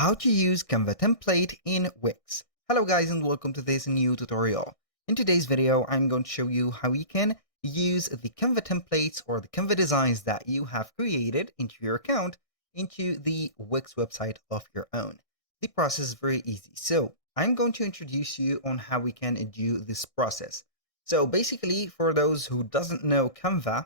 How to use Canva template in Wix. Hello guys and welcome to this new tutorial. In today's video, I'm going to show you how you can use the Canva templates or the Canva designs that you have created into your account into the Wix website of your own. The process is very easy. So I'm going to introduce you on how we can do this process. So basically, for those who doesn't know Canva,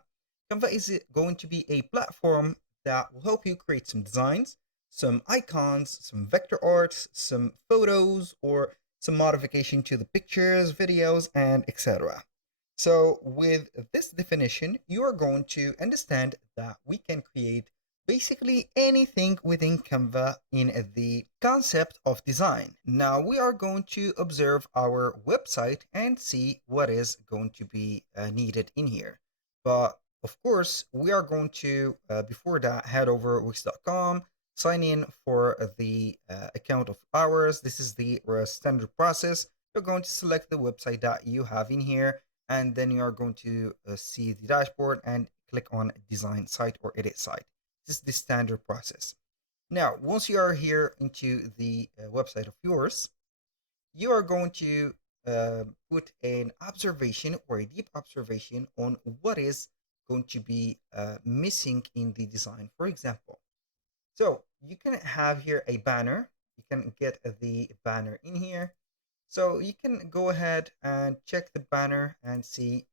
Canva is going to be a platform that will help you create some designs, some icons, some vector arts, some photos, or some modification to the pictures, videos, and etc. So with this definition, you are going to understand that we can create basically anything within Canva in the concept of design. Now we are going to observe our website and see what is going to be needed in here. But of course, we are going to, before that, head over wix.com, sign in for the account of ours. This is the standard process. You're going to select the website that you have in here, and then you are going to see the dashboard and click on design site or edit site. This is the standard process. Now, once you are here into the website of yours, you are going to put an observation or a deep observation on what is going to be missing in the design. For example, so you can have here a banner. You can get the banner in here. So you can go ahead and check the banner and see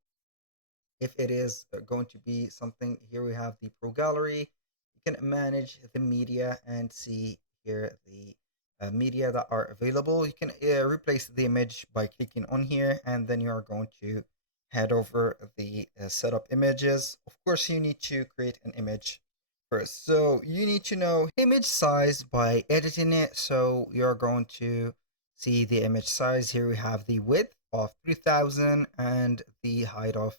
if it is going to be something. Here we have the Pro Gallery. You can manage the media and see here the media that are available. You can replace the image by clicking on here, and then you are going to head over the setup images. Of course, you need to create an image first. So you need to know image size by editing it. So you're going to see the image size. Here we have the width of 3000 and the height of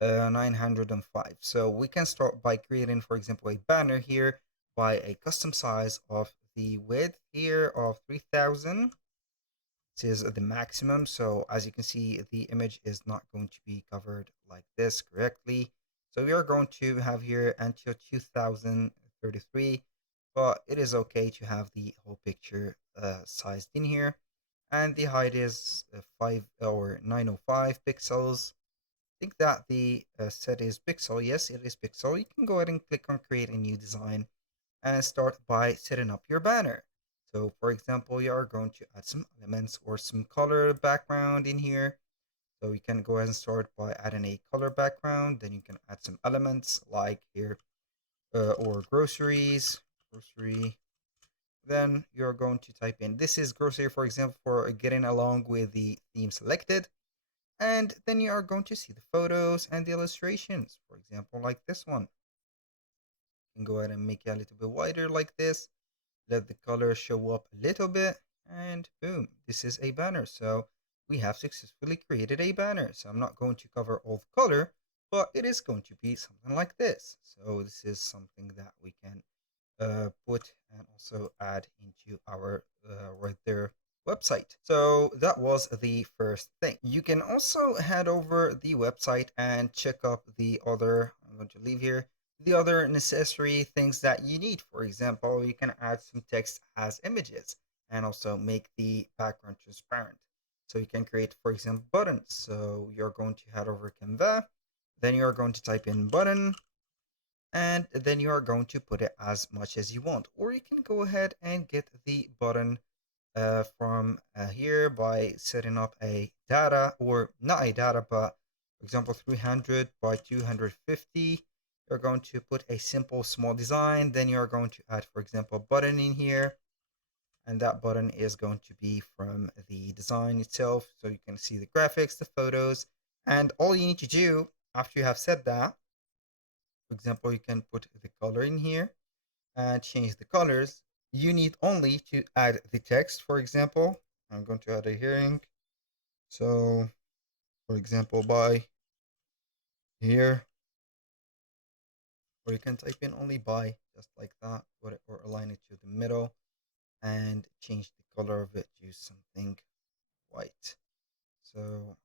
905. So we can start by creating, for example, a banner here by a custom size of the width here of 3000. This is the maximum. So as you can see, the image is not going to be covered like this correctly. So we are going to have here until 2033, but it is okay to have the whole picture sized in here. And the height is 5 or 905 pixels. I think that the set is pixel. Yes, it is pixel. You can go ahead and click on create a new design and start by setting up your banner. So for example, you are going to add some elements or some color background in here. So you can go ahead and start by adding a color background. Then you can add some elements like here or groceries, grocery. Then you're going to type in, this is grocery, for example, for getting along with the theme selected. And then you are going to see the photos and the illustrations, for example, like this one. You can go ahead and make it a little bit wider like this. Let the color show up a little bit, and boom, this is a banner. So we have successfully created a banner. So I'm not going to cover all the color, but it is going to be something like this. So this is something that we can put and also add into our right there website. So that was the first thing. You can also head over the website and check up the other, I'm going to leave here, the other necessary things that you need. For example, you can add some text as images and also make the background transparent. So you can create, for example, buttons. So you're going to head over Canva, then you're going to type in button, and then you are going to put it as much as you want. Or you can go ahead and get the button from here by setting up a data, or not a data, but for example 300 by 250. You're going to put a simple small design. Then you're going to add, for example, a button in here, and that button is going to be from the design itself. So you can see the graphics, the photos, and all you need to do after you have said that, for example, you can put the color in here and change the colors. You need only to add the text. For example, I'm going to add a hearing. So for example, by here, or you can type in only by, just like that, put it or align it to the middle and change the color of it to something white. So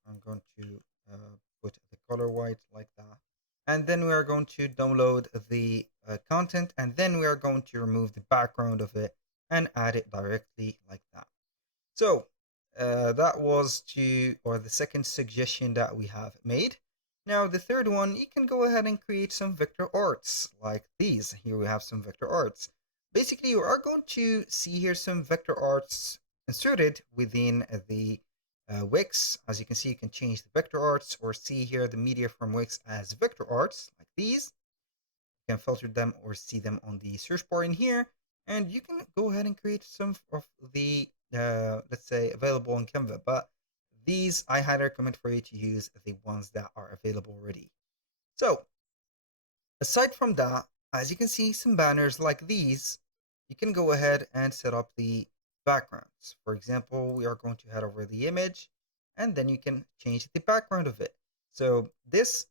I'm going to put the color white like that. And then we are going to download the content, and then we are going to remove the background of it and add it directly like that. So that was the second suggestion that we have made. Now the third one, you can go ahead and create some vector arts like these. Here we have some vector arts. Basically, you are going to see here some vector arts inserted within the Wix. As you can see, you can change the vector arts or see here the media from Wix as vector arts like these. You can filter them or see them on the search bar in here, and you can go ahead and create some of the let's say available on Canva, but these I highly recommend for you to use the ones that are available already. So aside from that, as you can see, some banners like these, you can go ahead and set up the backgrounds. For example, we are going to head over the image, and then you can change the background of it. So this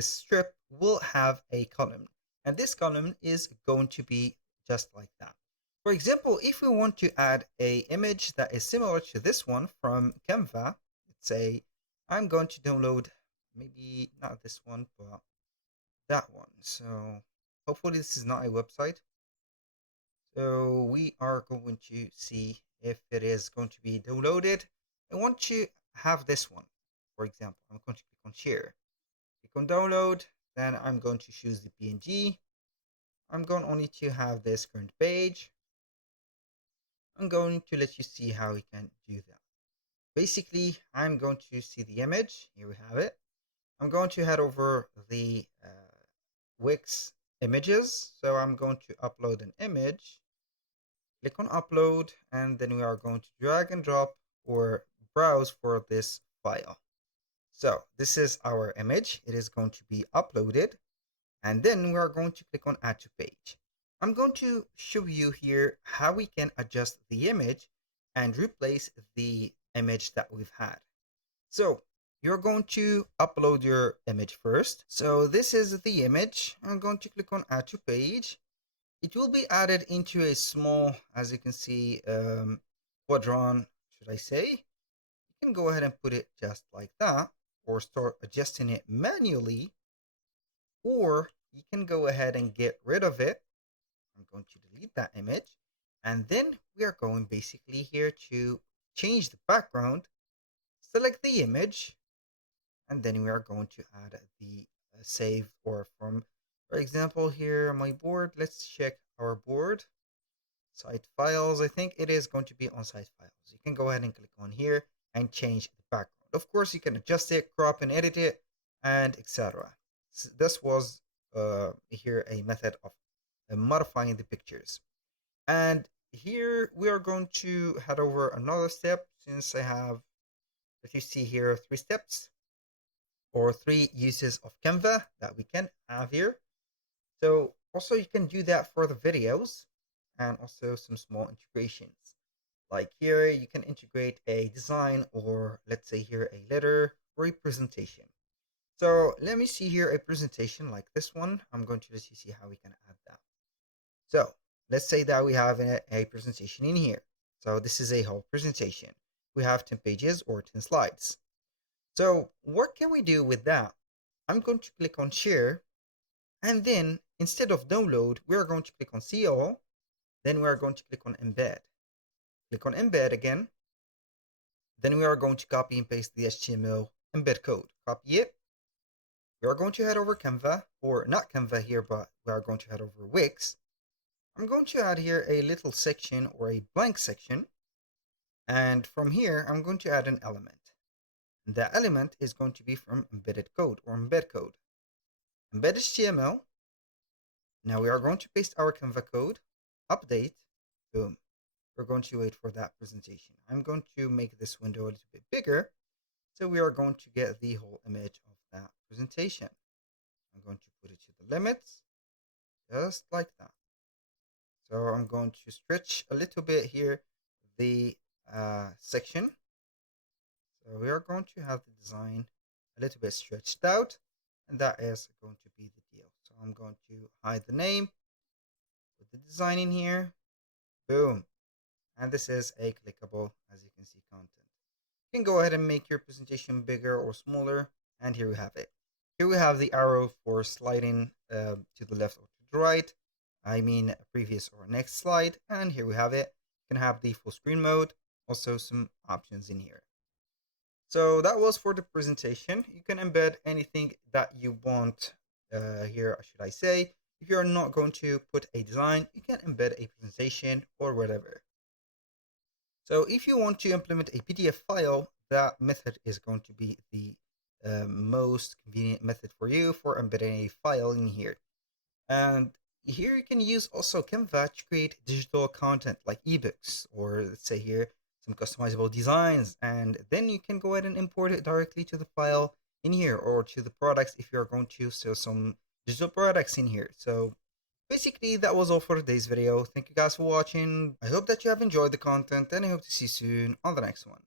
strip will have a column, and this column is going to be just like that. For example, if we want to add a image that is similar to this one from Canva, let's say I'm going to download maybe not this one, but that one. So hopefully this is not a website. So we are going to see if it is going to be downloaded. I want to have this one. For example, I'm going to click on share. Click on download. Then I'm going to choose the PNG. I'm going only to have this current page. I'm going to let you see how we can do that. Basically, I'm going to see the image. Here we have it. I'm going to head over the Wix images. So I'm going to upload an image. Click on upload, and then we are going to drag and drop or browse for this file. So this is our image. It is going to be uploaded, and then we are going to click on add to page. I'm going to show you here how we can adjust the image and replace the image that we've had. So you're going to upload your image first. So this is the image. I'm going to click on add to page. It will be added into a small, as you can see, quadrant, should I say. You can go ahead and put it just like that, or start adjusting it manually, or you can go ahead and get rid of it. I'm going to delete that image, and then we are going basically here to change the background, select the image, and then we are going to add the save or from, for example, here on my board. Let's check our board. Site files, I think it is going to be on site files. You can go ahead and click on here and change the background. Of course, you can adjust it, crop and edit it, and etc. So this was here a method of modifying the pictures. And here we are going to head over another step, since I have, if you see here, 3 steps or 3 uses of Canva that we can have here. So also you can do that for the videos, and also some small integrations. Like here, you can integrate a design, or let's say here a letter or a presentation. So let me see here a presentation like this one. I'm going to let you see how we can add that. So let's say that we have a presentation in here. So this is a whole presentation. We have 10 pages or 10 slides. So what can we do with that? I'm going to click on share, and then instead of download, we are going to click on see all. Then we are going to click on embed. Click on embed again. Then we are going to copy and paste the HTML embed code. Copy it. We are going to head over Canva, or not Canva here, but we are going to head over Wix. I'm going to add here a little section or a blank section. And from here, I'm going to add an element. And that element is going to be from embedded code or embed code. Embed HTML. Now we are going to paste our Canva code, update, boom. We're going to wait for that presentation. I'm going to make this window a little bit bigger, so we are going to get the whole image of that presentation. I'm going to put it to the limits, just like that. So I'm going to stretch a little bit here the section. So we are going to have the design a little bit stretched out, and that is going to be the deal. So I'm going to hide the name, put the design in here, boom. And this is a clickable, as you can see, content. You can go ahead and make your presentation bigger or smaller, and here we have it. Here we have the arrow for sliding to the left or to the right. I mean previous or next slide, and here we have it. You can have the full screen mode, also some options in here. So that was for the presentation. You can embed anything that you want here, should I say. If you're not going to put a design, you can embed a presentation or whatever. So if you want to implement a PDF file, that method is going to be the most convenient method for you for embedding a file in here. And here you can use also Canva to create digital content like ebooks, or let's say here some customizable designs, and then you can go ahead and import it directly to the file in here, or to the products if you're going to sell some digital products in here. So basically that was all for today's video. Thank you guys for watching. I hope that you have enjoyed the content, and I hope to see you soon on the next one.